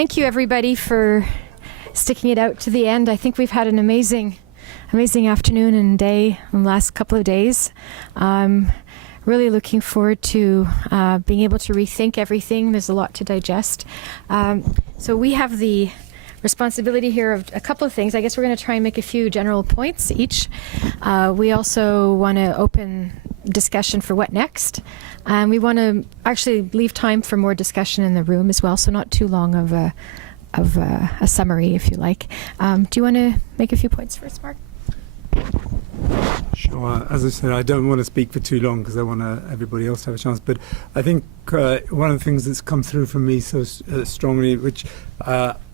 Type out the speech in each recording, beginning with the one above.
thank you everybody for sticking it out to the end. I think we've had an amazing afternoon and day in the last couple of days. Really looking forward to being able to rethink everything. There's a lot to digest. So we have the responsibility here of a couple of things. I guess we're going to try and make a few general points each. We also want to open discussion for what next. We want to actually leave time for more discussion in the room as well, so not too long of a summary, if you like. Do you want to make a few points first, Mark? Sure. As I said, I don't want to speak for too long because I want everybody else to have a chance. But I think one of the things that's come through for me so strongly, which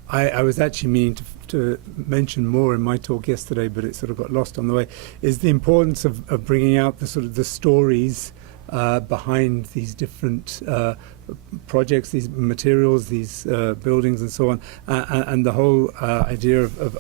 I was actually meaning to mention more in my talk yesterday, but it sort of got lost on the way, is the importance of bringing out the sort of the stories behind these different projects, these materials, these buildings and so on, and the whole idea of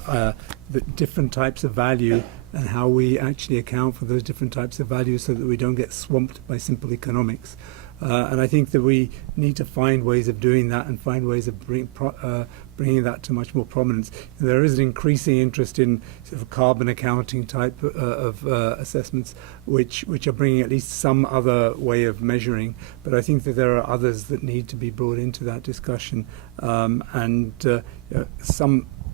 the different types of value and how we actually account for those different types of values so that we don't get swamped by simple economics. And I think that we need to find ways of doing that and find ways of bringing that to much more prominence. There is an increasing interest in sort of carbon accounting type of assessments, which are bringing at least some other way of measuring. But I think that there are others that need to be brought into that discussion.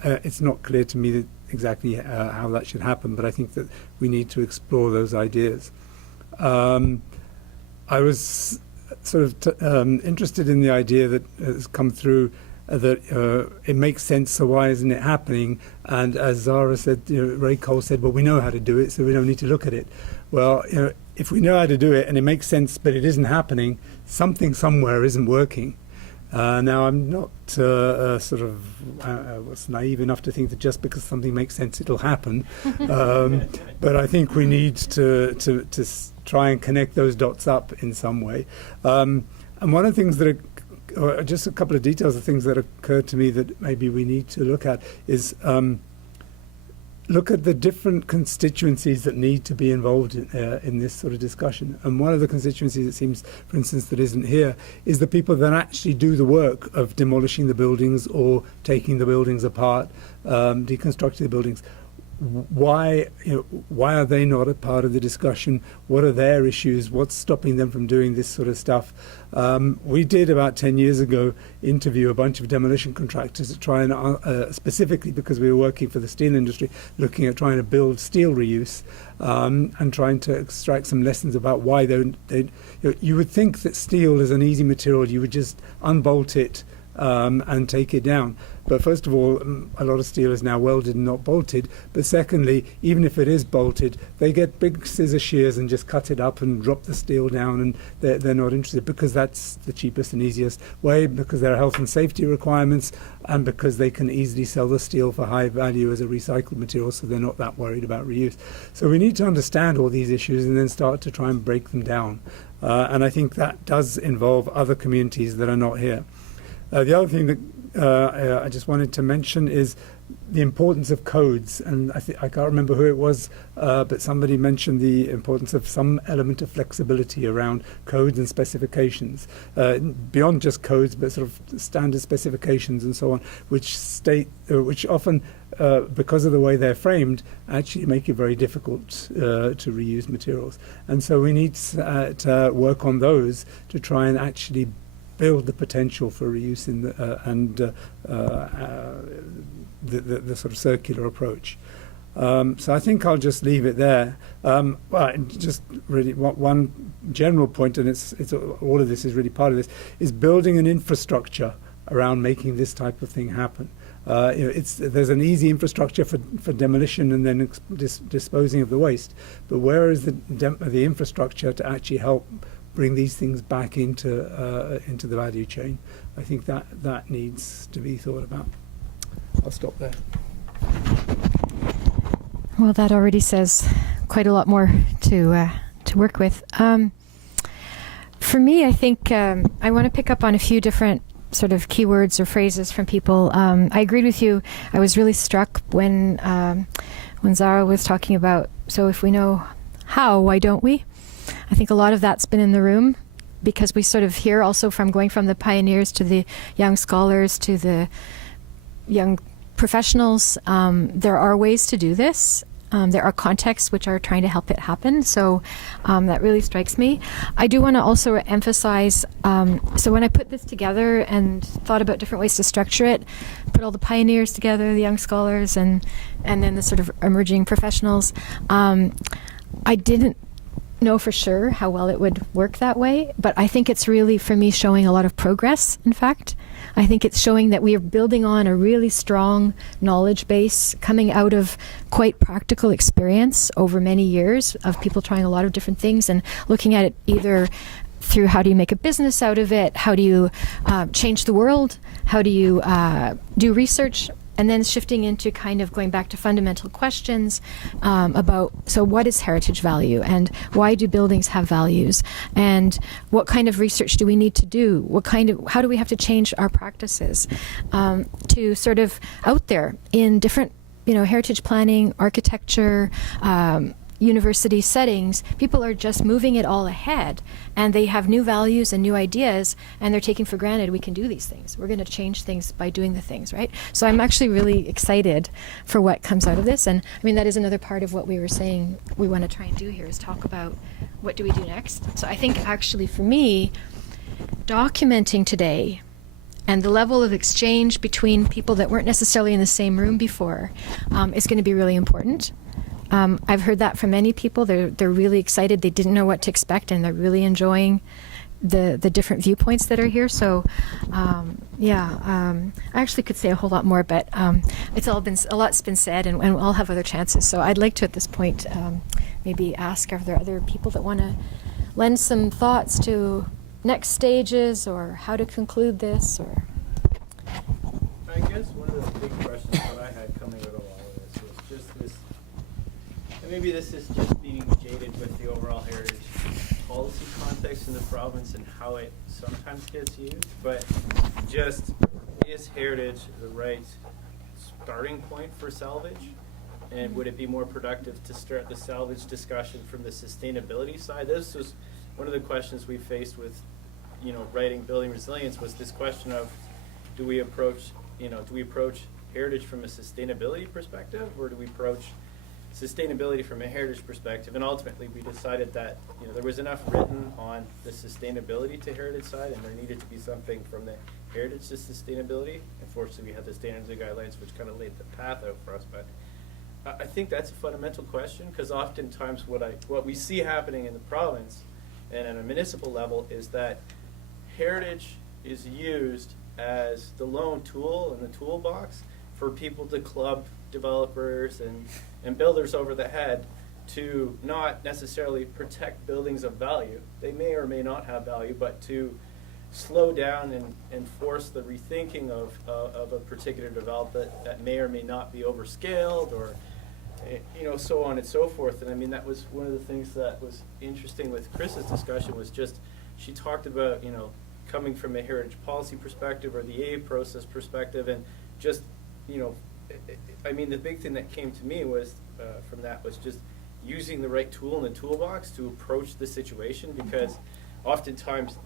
It's not clear to me that exactly how that should happen, but I think that we need to explore those ideas. I was sort of interested in the idea that has come through that it makes sense, so why isn't it happening? And as Zara said, Ray Cole said, well, we know how to do it, so we don't need to look at it. Well, if we know how to do it and it makes sense, but it isn't happening, something somewhere isn't working. Now, I'm not naive enough to think that just because something makes sense, it'll happen. But I think we need to try and connect those dots up in some way. And one of the things that or just a couple of details of things that occurred to me that maybe we need to look at is look at the different constituencies that need to be involved in this sort of discussion. And one of the constituencies, it seems, for instance, that isn't here, is the people that actually do the work of demolishing the buildings or taking the buildings apart, deconstructing the buildings. Why are they not a part of the discussion? What are their issues? What's stopping them from doing this sort of stuff? We did about 10 years ago interview a bunch of demolition contractors to try and specifically because we were working for the steel industry, looking at trying to build steel reuse and trying to extract some lessons about why you would think that steel is an easy material. You would just unbolt it and take it down. But first of all, a lot of steel is now welded and not bolted. But secondly, even if it is bolted, they get big scissor shears and just cut it up and drop the steel down, and they're not interested because that's the cheapest and easiest way, because there are health and safety requirements, and because they can easily sell the steel for high value as a recycled material, so they're not that worried about reuse. So we need to understand all these issues and then start to try and break them down. And I think that does involve other communities that are not here. The other thing that I just wanted to mention is the importance of codes, and I can't remember who it was, but somebody mentioned the importance of some element of flexibility around codes and specifications, beyond just codes, but sort of standard specifications and so on, which often, because of the way they're framed, actually make it very difficult to reuse materials. And so we need to work on those to try and actually build the potential for reuse in the sort of circular approach. So I think I'll just leave it there. Just really one general point, and it's all of this is really part of this, is building an infrastructure around making this type of thing happen. There's an easy infrastructure for demolition and then disposing of the waste, but where is the infrastructure to actually help bring these things back into the value chain? I think that needs to be thought about. I'll stop there. Well, that already says quite a lot more to work with. For me, I think I want to pick up on a few different sort of keywords or phrases from people. I agreed with you. I was really struck when Zara was talking about, so if we know how, why don't we? I think a lot of that's been in the room because we sort of hear also from going from the pioneers to the young scholars to the young professionals, there are ways to do this. There are contexts which are trying to help it happen. So that really strikes me. I do want to also emphasize, so when I put this together and thought about different ways to structure it, put all the pioneers together, the young scholars, and then the sort of emerging professionals, I didn't know for sure how well it would work that way, but I think it's really, for me, showing a lot of progress, in fact. I think it's showing that we are building on a really strong knowledge base coming out of quite practical experience over many years of people trying a lot of different things and looking at it either through how do you make a business out of it, how do you change the world, how do you do research, and then shifting into kind of going back to fundamental questions about, so what is heritage value and why do buildings have values and what kind of research do we need to do? How do we have to change our practices to sort of out there in different, heritage planning, architecture, university settings, people are just moving it all ahead and they have new values and new ideas and they're taking for granted we can do these things. We're going to change things by doing the things, right? So I'm actually really excited for what comes out of this. And I mean, that is another part of what we were saying we want to try and do here is talk about what do we do next. So I think actually for me, documenting today and the level of exchange between people that weren't necessarily in the same room before is going to be really important. I've heard that from many people. They're really excited. They didn't know what to expect, and they're really enjoying the different viewpoints that are here. So, I actually could say a whole lot more, but a lot's been said, and we'll all have other chances. So I'd like to, at this point, maybe ask are there other people that want to lend some thoughts to next stages or how to conclude this, or. I guess one of the big questions that I had coming out of all of this was just this. Maybe this is just being jaded with the overall heritage policy context in the province and how it sometimes gets used, but just is heritage the right starting point for salvage? And would it be more productive to start the salvage discussion from the sustainability side? This was one of the questions we faced with, writing Building Resilience was this question of do we approach heritage from a sustainability perspective, or do we approach sustainability from a heritage perspective? And ultimately we decided that there was enough written on the sustainability to heritage side and there needed to be something from the heritage to sustainability. Unfortunately we had the standards and guidelines which kind of laid the path out for us, but I think that's a fundamental question, because oftentimes what we see happening in the province and at a municipal level is that heritage is used as the lone tool in the toolbox for people to club developers and builders over the head to not necessarily protect buildings of value. They may or may not have value, but to slow down and force the rethinking of a particular development that may or may not be overscaled, or so on and so forth. And I mean, that was one of the things that was interesting with Chris's discussion, was just she talked about coming from a heritage policy perspective or the A process perspective, and just I mean, the big thing that came to me was from that was just using the right tool in the toolbox to approach the situation, because oftentimes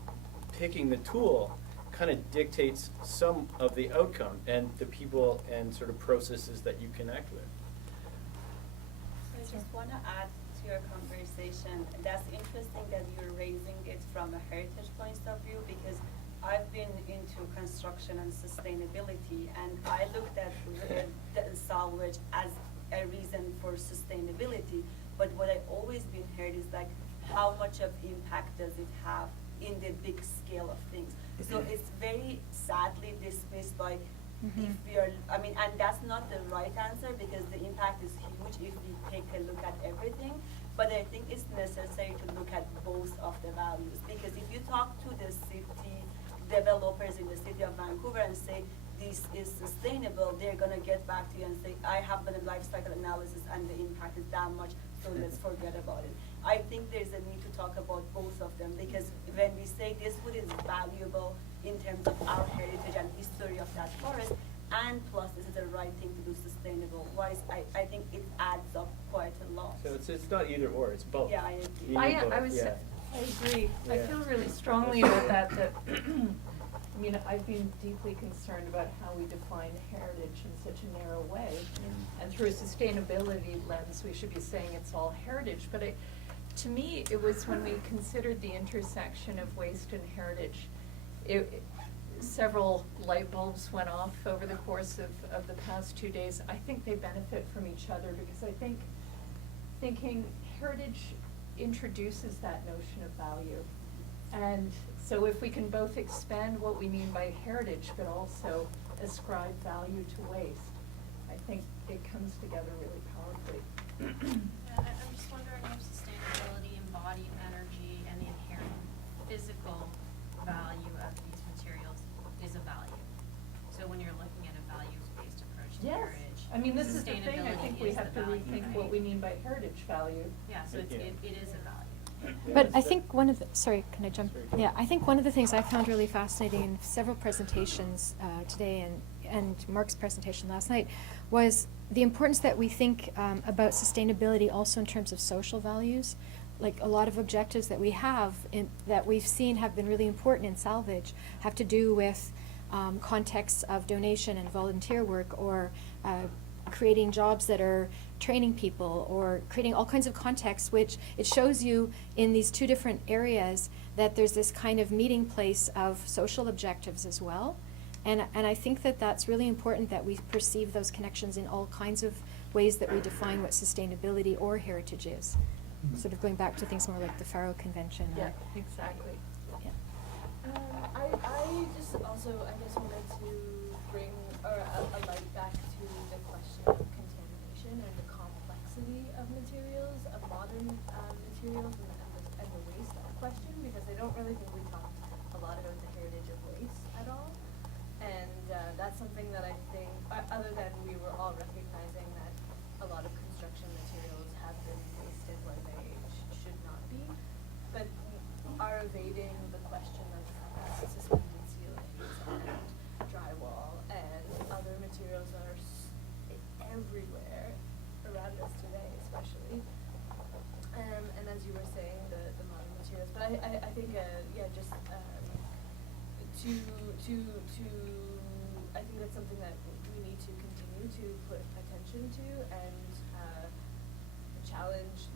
picking the tool kind of dictates some of the outcome and the people and sort of processes that you connect with. I just want to add to your conversation, that's interesting that you're raising it from a heritage point of view, because I've been into construction and sustainability, and I looked at the salvage as a reason for sustainability. But what I've always been heard is like, how much of impact does it have in the big scale of things? So it's very sadly dismissed by, if we are, and that's not the right answer, because the impact is huge if we take a look at everything. But I think it's necessary to look at both of the values, because if you talk to the city developers in the city of Vancouver and say this is sustainable, they're going to get back to you and say, I have done a life cycle analysis and the impact is that much, so let's forget about it. I think there's a need to talk about both of them, because when we say this wood is valuable in terms of our heritage and history of that forest, and plus this is the right thing to do sustainable wise, I think it adds up quite a lot. So it's not either or, it's both. Yeah, I agree. I would say, I agree. I Yeah. feel really strongly about that, I mean, I've been deeply concerned about how we define heritage in such a narrow way. And through a sustainability lens, we should be saying it's all heritage. But to me, it was when we considered the intersection of waste and heritage, several light bulbs went off over the course of the past 2 days. I think they benefit from each other because I think thinking heritage introduces that notion of value. And so if we can both expand what we mean by heritage, but also ascribe value to waste, I think it comes together really powerfully. I'm just wondering if sustainability, embodied energy, and the inherent physical value of these materials is a value. So when you're looking at a values-based approach to Yes, heritage, I mean, this is the thing, I sustainability think we is have the to value, rethink right? what we mean by heritage value. Yeah, so it is a value. But I think one of the, sorry, can I jump? Sorry, go Yeah, ahead. I think one of the things I found really fascinating in several presentations today and Mark's presentation last night was the importance that we think about sustainability also in terms of social values. Like a lot of objectives that we have, that we've seen have been really important in salvage, have to do with contexts of donation and volunteer work, or creating jobs that are training people, or creating all kinds of contexts, which it shows you in these two different areas that there's this kind of meeting place of social objectives as well. And I think that that's really important, that we perceive those connections in all kinds of ways that we define what sustainability or heritage is. Sort of going back to things more like the Faro Convention. Yeah, exactly. Yeah. I just also, I guess, wanted to bring a light back to the question of contamination and the complexity of materials, of modern materials, and the waste question, because I don't really think we talked a lot about the heritage of waste at all. And that's something that I think, other than we were all recognizing that a lot of construction materials have been wasted where they should not be, but are evading the question of suspended ceilings and drywall and other materials that are everywhere around us today, especially. And as you were saying, the modern materials. But I think, just I think that's something that we need to continue to put attention to, and challenge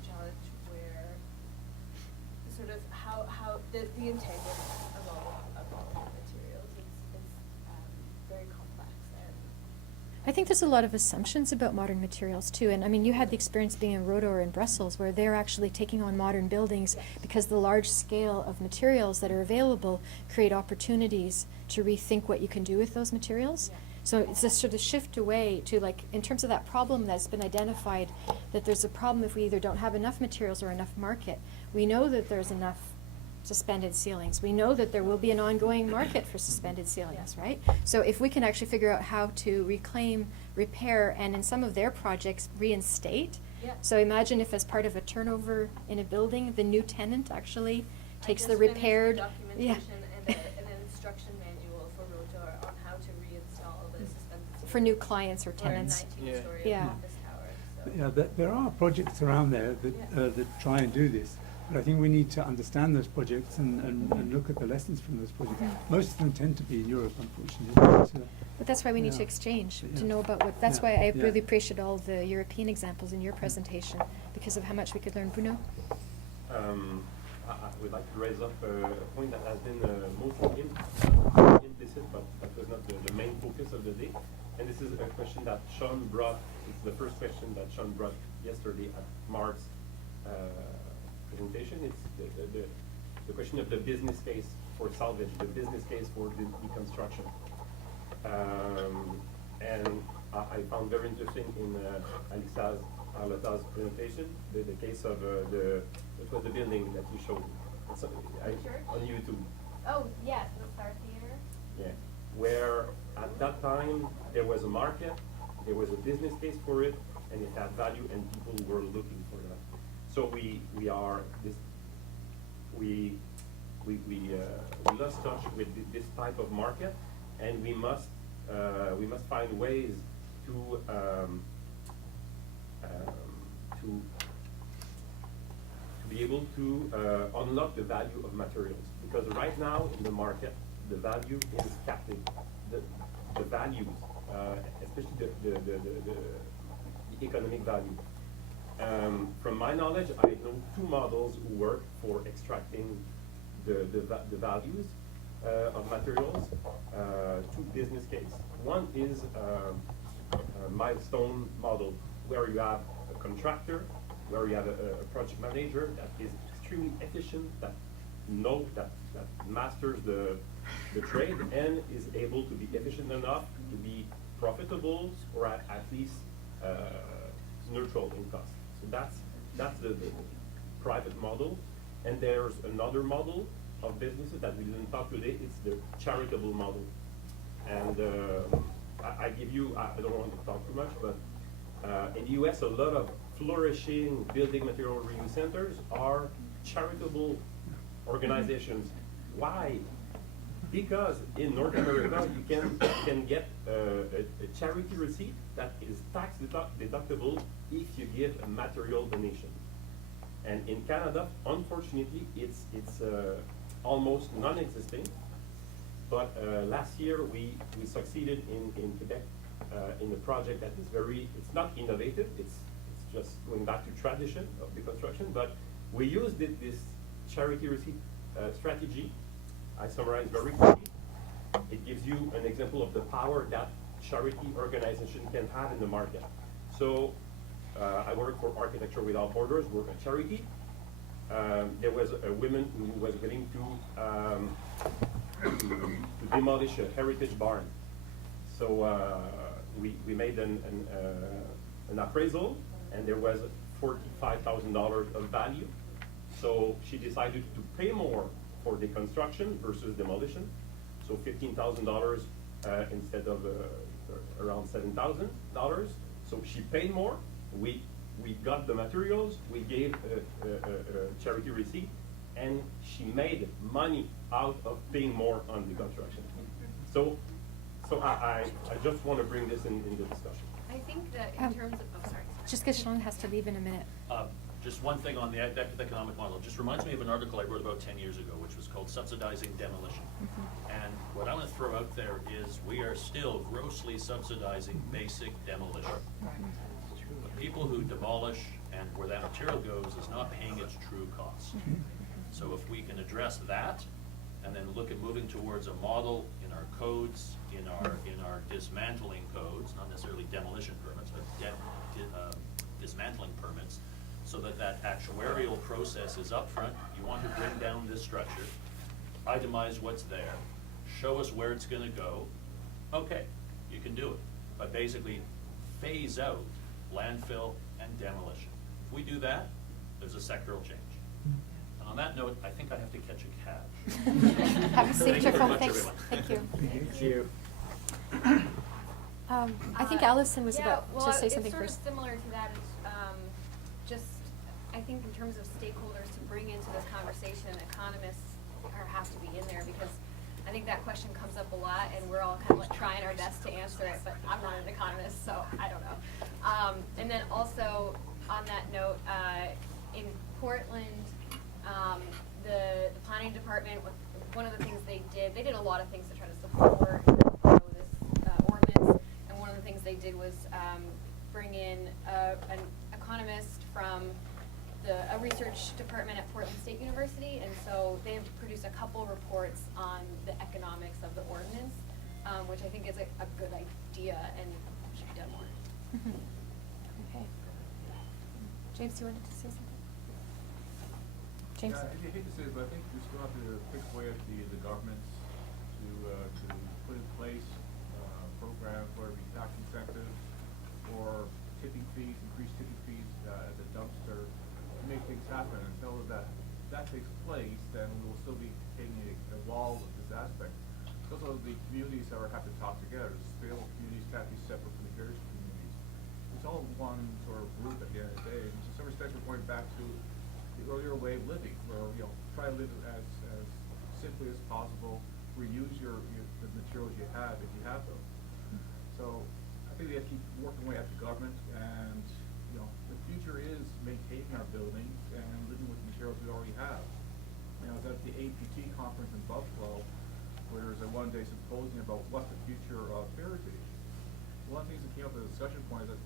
where sort of how the entanglement of all the materials is very complex. And I think there's a lot of assumptions about modern materials too, and I mean, you had the experience being in Rotorua in Brussels, where they're actually taking on modern buildings because the large scale of materials that are available create opportunities to rethink what you can do with those materials. Yeah. So it's a sort of shift away to, like, in terms of that problem that's been identified, that there's a problem if we either don't have enough materials or enough market. We know that there's enough suspended ceilings. We know that there will be an ongoing market for suspended ceilings, Yeah. right? So if we can actually figure out how to reclaim, repair, and in some of their projects, reinstate. Yeah. So imagine if, as part of a turnover in a building, the new tenant actually takes the I just finished repaired. the documentation and an instruction manual for Rotor on how to reinstall the suspended ceiling For new clients or tenants. For a 19-story Yeah. office tower. So. Yeah, there are projects around there that Yeah. that try and do this, but I think we need to understand those projects and look at the lessons from those projects. Most of them tend to be in Europe, unfortunately. But that's why we need to Yeah. exchange, Yeah. to know about what, that's Yeah. why I Yeah. really appreciate all the European examples in your presentation, because of how much we could learn. Bruno? I would like to raise up a point that has been mostly implicit, but that was not the main focus of the day. And this is a question that Sean brought. It's the first question that Sean brought yesterday at Mark's presentation. It's the question of the business case for salvage, the business case for the deconstruction. And I found very interesting in Alita's presentation the case of it was the building that you showed on YouTube. Oh, yes, the Star Theater. Yeah, where at that time there was a market, there was a business case for it, and it had value, and people were looking for that. So we lost touch with this type of market, and we must find ways to be able to unlock the value of materials. Because right now in the market, the value is captive. The values, especially the economic value. From my knowledge, I know two models who work for extracting the values of materials, two business cases. One is a milestone model, where you have a contractor, where you have a project manager that is extremely efficient, that masters the trade and is able to be efficient enough to be profitable or at least neutral in cost. So that's the private model. And there's another model of businesses that we didn't talk today. It's the charitable model. And I give you, I don't want to talk too much, but in the US, a lot of flourishing building material reuse centers are charitable organizations. Why? Because in North America, you can get a charity receipt that is tax deductible if you give a material donation. And in Canada, unfortunately, it's almost non-existing. But last year, we succeeded in Quebec in a project that is it's not innovative, it's just going back to tradition of deconstruction, but we used this charity receipt strategy. I summarize very quickly. It gives you an example of the power that charity organization can have in the market. So I work for Architecture Without Borders, work at charity. There was a woman who was willing to demolish a heritage barn. So we made an appraisal, and there was $45,000 of value. So she decided to pay more for the construction versus demolition. So $15,000 instead of around $7,000. So she paid more. We got the materials. We gave a charity receipt, and she made money out of paying more on the construction. So I just want to bring this in the discussion. I think that in terms of, oh, sorry. Just because Sean has to leave in a minute. Just one thing on the economic model. It just reminds me of an article I wrote about 10 years ago, which was called Subsidizing Demolition. And what I want to throw out there is we are still grossly subsidizing basic demolition. The people who demolish and where that material goes is not paying its true cost. So if we can address that and then look at moving towards a model in our codes, in our dismantling codes, not necessarily demolition permits, but dismantling permits, so that actuarial process is upfront. You want to bring down this structure, itemize what's there, show us where it's going to go. Okay, you can do it. But basically, phase out landfill and demolition. If we do that, there's a sectoral change. And on that note, I think I have to catch a cab. Have a safe Thank you trip very home. much, Thanks. everyone. Thank you. Thank you. I think Allison was about to say something it's sort first. of similar to that. Just, I think in terms of stakeholders to bring into this conversation, economists have to be in there, because I think that question comes up a lot, and we're all kind of like trying our best to answer it, but I'm not an economist, so I don't know. And then also, on that note, in Portland, the planning department, one of the things they did a lot of things to try to support this ordinance, and one of the things they did was bring in an economist from a research department at Portland State University, and so they've produced a couple reports on the economics of the ordinance, which I think is a good idea and should be done more. Okay. James, you wanted to say something? James? Yeah, I hate to say it, but I think we still have to pick away at the governments to put in place programs, whether it be tax incentives or tipping fees, increased tipping fees at the dumpster, to make things happen. Until that takes place, then we will still be taking a wall with this aspect. It's also the communities that have to talk together. The Spale communities can't be separate from the heritage communities. It's all one sort of group at the end of the day. And in some respects, we're going back to the earlier way of living, where try to live as simply as possible. Reuse the materials you have if you have them. So I think we have to keep working away at the government and the future is maintaining our buildings and living with materials we already have. I was at the APT conference in Buffalo, where there was a one-day symposium about what's the future of heritage. One of the things that came up as a discussion point is that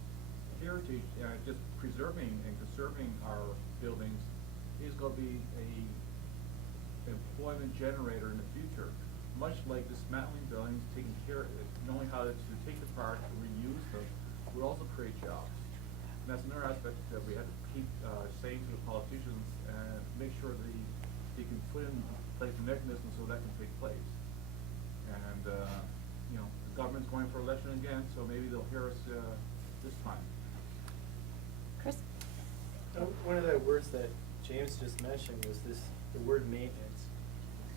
heritage, just preserving and conserving our buildings, is going to be a employment generator in the future. Much like dismantling buildings, taking care of it, knowing how to take them apart and reuse them, would also create jobs. And that's another aspect that we have to keep saying to the politicians and make sure they can put in place mechanisms so that can take place. And the government's going for election again, so maybe they'll hear us this time. Chris? One of the words that James just mentioned was the word maintenance.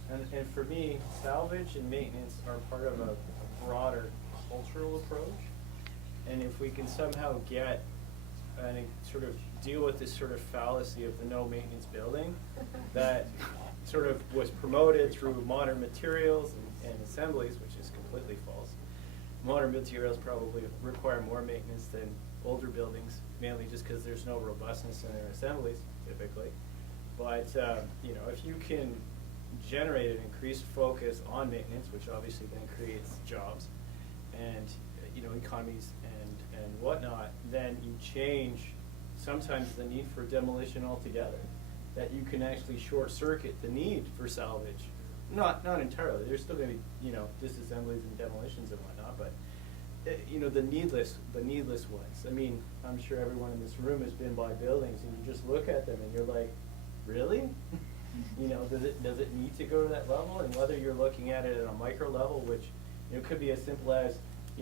And for me, salvage and maintenance are part of a broader cultural approach. And if we can somehow get and sort of deal with this sort of fallacy of the no maintenance building that sort of was promoted through modern materials and assemblies, which is completely false. Modern materials probably require more maintenance than older buildings, mainly just because there's no robustness in their assemblies typically. But if you can generate an increased focus on maintenance, which obviously then creates jobs and economies and whatnot, then you change sometimes the need for demolition altogether. That you can actually short circuit the need for salvage. Not entirely. There's still going to be disassemblies and demolitions and whatnot, but the needless ones. I mean, I'm sure everyone in this room has been by buildings and you just look at them and you're like, really? Does it need to go to that level? And whether you're looking at it at a micro level, which could be as simple as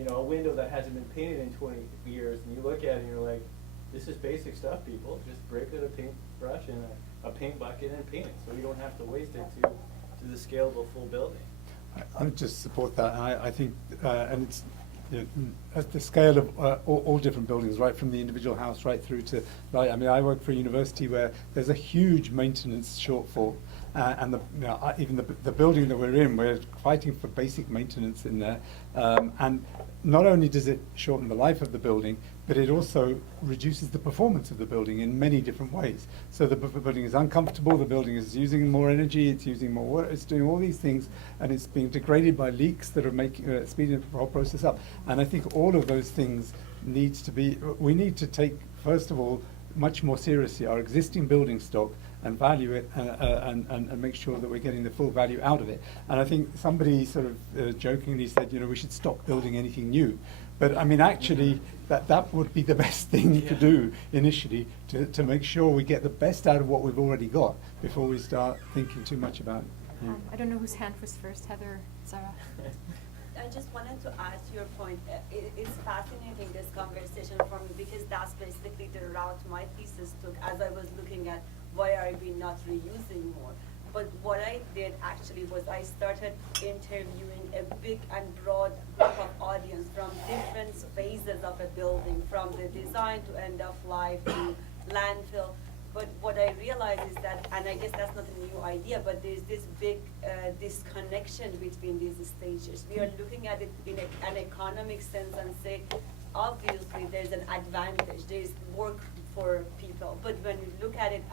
a window that hasn't been painted in 20 years, and you look at it and you're like, this is basic stuff, people. Just break out a paintbrush and a paint bucket and paint it, so you don't have to waste it to the scale of a full building. I would just support that. I think, and it's at the scale of all different buildings, right from the individual house right through to, right. I mean, I work for a university where there's a huge maintenance shortfall, and even the building that we're in, we're fighting for basic maintenance in there, and not only does it shorten the life of the building, but it also reduces the performance of the building in many different ways. So the building is uncomfortable, the building is using more energy, it's using more water, it's doing all these things, and it's being degraded by leaks that are speeding the whole process up. And I think all of those things we need to take, first of all, much more seriously our existing building stock and value it and make sure that we're getting the full value out of it. And I think somebody sort of jokingly said, we should stop building anything new. But I mean, actually, that would be the best thing to do initially to make sure we get the best out of what we've already got before we start thinking too much about it. I don't know whose hand was first, Heather, Sarah. I just wanted to add to your point. It's fascinating, this conversation for me, because that's basically the route my thesis took as I was looking at why are we not reusing more. But what I did actually was I started interviewing a big and broad group of audience from different phases of a building, from the design to end of life to landfill. But what I realized is that, and I guess that's not a new idea, but there's this big disconnection between these stages. We are looking at it in an economic sense and say, obviously there's an advantage, there's work for people. But when you look at it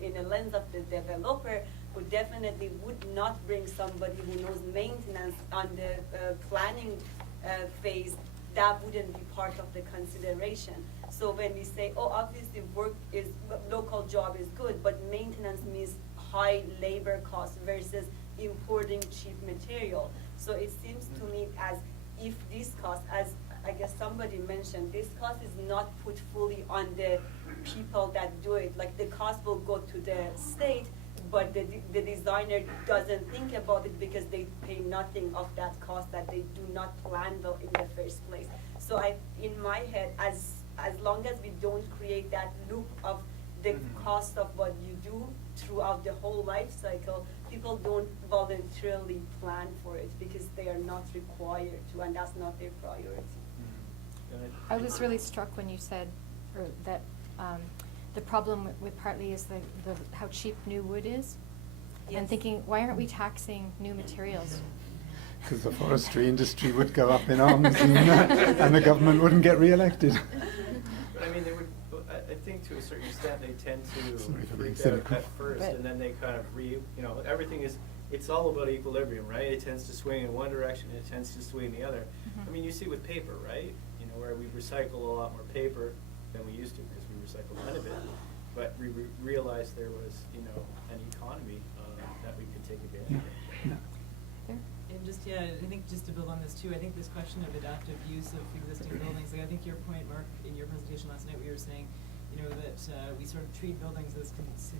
in a lens of the developer, who definitely would not bring somebody who knows maintenance on the planning phase, that wouldn't be part of the consideration. So when we say, obviously local job is good, but maintenance means high labor costs versus importing cheap material. So it seems to me as if this cost, as I guess somebody mentioned, this cost is not put fully on the people that do it. Like the cost will go to the state, but the designer doesn't think about it because they pay nothing of that cost that they do not plan well in the first place. So in my head, as long as we don't create that loop of the cost of what you do throughout the whole life cycle, people don't voluntarily plan for it because they are not required to, and that's not their priority. I was really struck when you said that the problem with partly is the how cheap new wood is. Yes. And thinking, why aren't we taxing new materials? Because the forestry industry would go up in arms and the government wouldn't get re-elected. But I mean, to a certain extent, they tend to Sorry for being freak out cynical. at first, Right. and then they kind of everything is, it's all about equilibrium, right? It tends to swing in one direction, it tends to swing in the other. I mean, you see with paper, right? You know, where we recycle a lot more paper than we used to because we recycle none of it. But we realized there was, you know, an economy that we could take advantage of. And just, yeah, I think just to build on this too, I think this question of adaptive use of existing buildings, like I think your point, Mark, in your presentation last night, we were saying, you know, that we sort of treat buildings as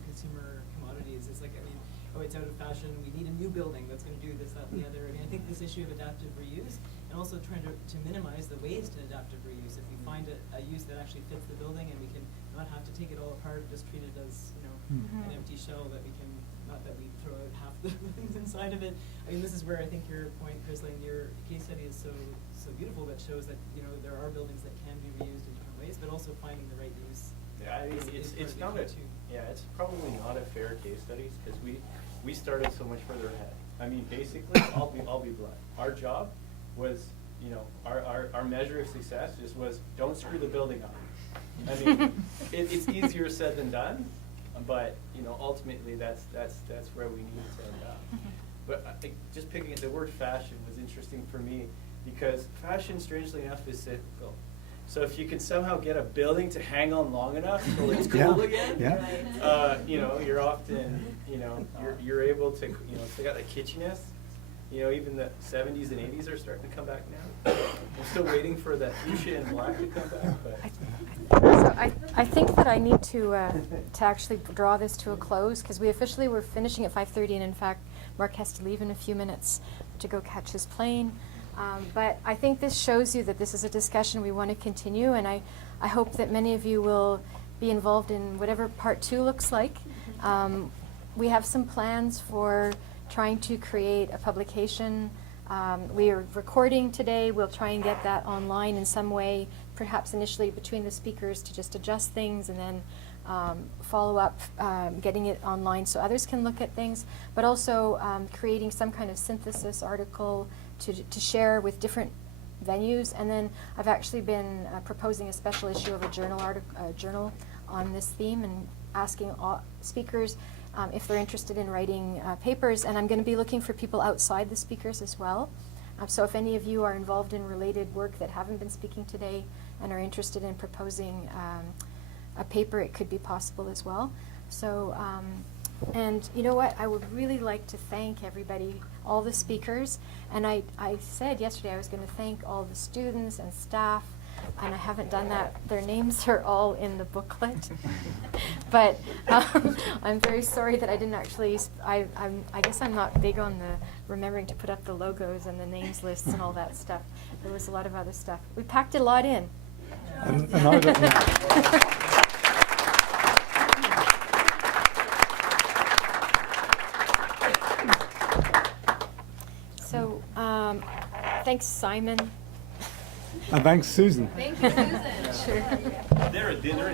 consumer commodities. It's like, I mean, oh, it's out of fashion, we need a new building that's gonna do this, that, and the other. I mean, I think this issue of adaptive reuse, and also trying to minimize the waste in adaptive reuse. If we find a use that actually fits the building and we can not have to take it all apart and just treat it as, you know, an empty shell that we can, not that we throw out half the things inside of it. I mean, this is where I think your point, Chris, like your case study is so beautiful, that shows that, you know, there are buildings that can be reused in different ways, but also finding the right use. Yeah, I mean, it's not it's probably not a fair case study because we started so much further ahead. I mean, basically, I'll be blunt. Our job was, you know, our measure of success just was don't screw the building up. I mean, it's easier said than done, but you know, ultimately that's where we need to end up. But I think just picking at the word fashion was interesting for me because fashion, strangely enough, is cyclical. So if you can somehow get a building to hang on long enough till it's cool again, you know, you're often, you know, you're able to, you know, it's got that kitschiness. You know, even the 70s and 80s are starting to come back now. I'm still waiting for that fuchsia and black to come back, but. So I think that I need to actually draw this to a close because we officially were finishing at 5:30, and in fact, Mark has to leave in a few minutes to go catch his plane. But I think this shows you that this is a discussion we want to continue, and I hope that many of you will be involved in whatever part 2 looks like. We have some plans for trying to create a publication. We are recording today. We'll try and get that online in some way, perhaps initially between the speakers to just adjust things and then follow up getting it online so others can look at things, but also creating some kind of synthesis article to share with different venues. And then I've actually been proposing a special issue of a journal on this theme and asking all speakers if they're interested in writing papers, and I'm going to be looking for people outside the speakers as well. So if any of you are involved in related work that haven't been speaking today and are interested in proposing a paper, it could be possible as well. So, and you know what, I would really like to thank everybody, all the speakers, and I said yesterday I was going to thank all the students and staff, and I haven't done that. Their names are all in the booklet. But I'm very sorry that I didn't actually, I guess I'm not big on the remembering to put up the logos and the names lists and all that stuff. There was a lot of other stuff. We packed a lot in. So, thanks, Simon. And thanks, Susan. Thank you, Susan. Sure. They're a dinner.